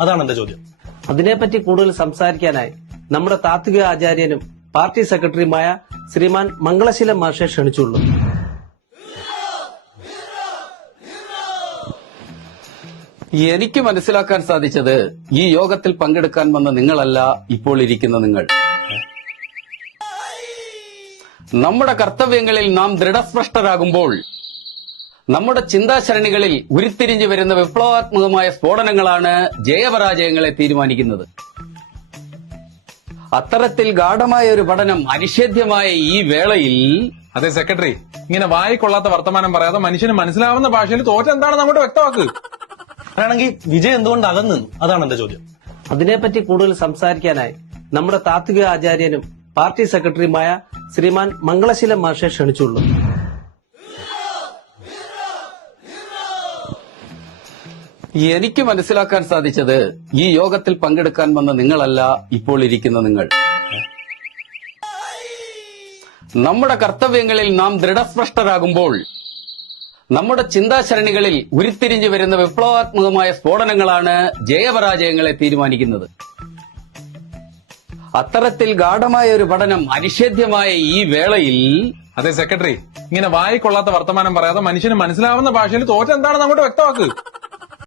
അതാണ് എന്റെ ചോദ്യം. അതിനെപ്പറ്റി കൂടുതൽ സംസാരിക്കാനായി നമ്മുടെ താത്വിക ആചാര്യനും പാർട്ടി സെക്രട്ടറിയുമായ ശ്രീമാൻ മംഗളശീലൻ മാഷെ ക്ഷണിച്ചുള്ളൂ. എനിക്ക് മനസ്സിലാക്കാൻ സാധിച്ചത് ഈ യോഗത്തിൽ പങ്കെടുക്കാൻ വന്ന നിങ്ങളല്ല ഇപ്പോൾ ഇരിക്കുന്ന നിങ്ങൾ. നമ്മുടെ കർത്തവ്യങ്ങളിൽ നാം ദൃഢസ്പഷ്ടരാകുമ്പോൾ നമ്മുടെ ചിന്താശരണികളിൽ ഉരുത്തിരിഞ്ഞു വരുന്ന വിപ്ലവാത്മകമായ സ്ഫോടനങ്ങളാണ് ജയപരാജയങ്ങളെ തീരുമാനിക്കുന്നത്. അത്തരത്തിൽ ഗാഢമായ ഒരു പഠനം അനിഷേധ്യമായ ഈ വേളയിൽ അതെ സെക്രട്ടറി, ഇങ്ങനെ വായിക്കൊള്ളാത്ത വർത്തമാനം പറയാതെ മനുഷ്യന് മനസ്സിലാവുന്ന ഭാഷയിൽ തോറ്റെന്താണെന്ന് അങ്ങോട്ട് വ്യക്തമാക്ക്. അങ്ങനെയാണെങ്കിൽ വിജയ് എന്തുകൊണ്ട് അകന്നു? അതാണ് എന്റെ ചോദ്യം. അതിനെപ്പറ്റി കൂടുതൽ സംസാരിക്കാനായി നമ്മുടെ താത്വിക ആചാര്യനും പാർട്ടി സെക്രട്ടറിയുമായ ശ്രീമാൻ മംഗളശീലൻ മാഷെ ക്ഷണിച്ചുള്ളൂ. എനിക്ക് മനസ്സിലാക്കാൻ സാധിച്ചത് ഈ യോഗത്തിൽ പങ്കെടുക്കാൻ വന്ന നിങ്ങളല്ല ഇപ്പോൾ ഇരിക്കുന്ന നിങ്ങൾ. നമ്മുടെ കർത്തവ്യങ്ങളിൽ നാം ദൃഢസ്പഷ്ടരാകുമ്പോൾ നമ്മുടെ ചിന്താശരണികളിൽ ഉരുത്തിരിഞ്ഞു വരുന്ന വിപ്ലവാത്മകമായ സ്ഫോടനങ്ങളാണ് ജയപരാജയങ്ങളെ തീരുമാനിക്കുന്നത്. അത്തരത്തിൽ ഗാഢമായ ഒരു പഠനം അനിഷേധ്യമായ ഈ വേളയിൽ അതെ സെക്രട്ടറി, ഇങ്ങനെ വായിക്കൊള്ളാത്ത വർത്തമാനം പറയാതെ മനുഷ്യന് മനസ്സിലാവുന്ന ഭാഷയിൽ തോറ്റെന്താണെന്ന് അങ്ങോട്ട് വ്യക്തമാക്ക്.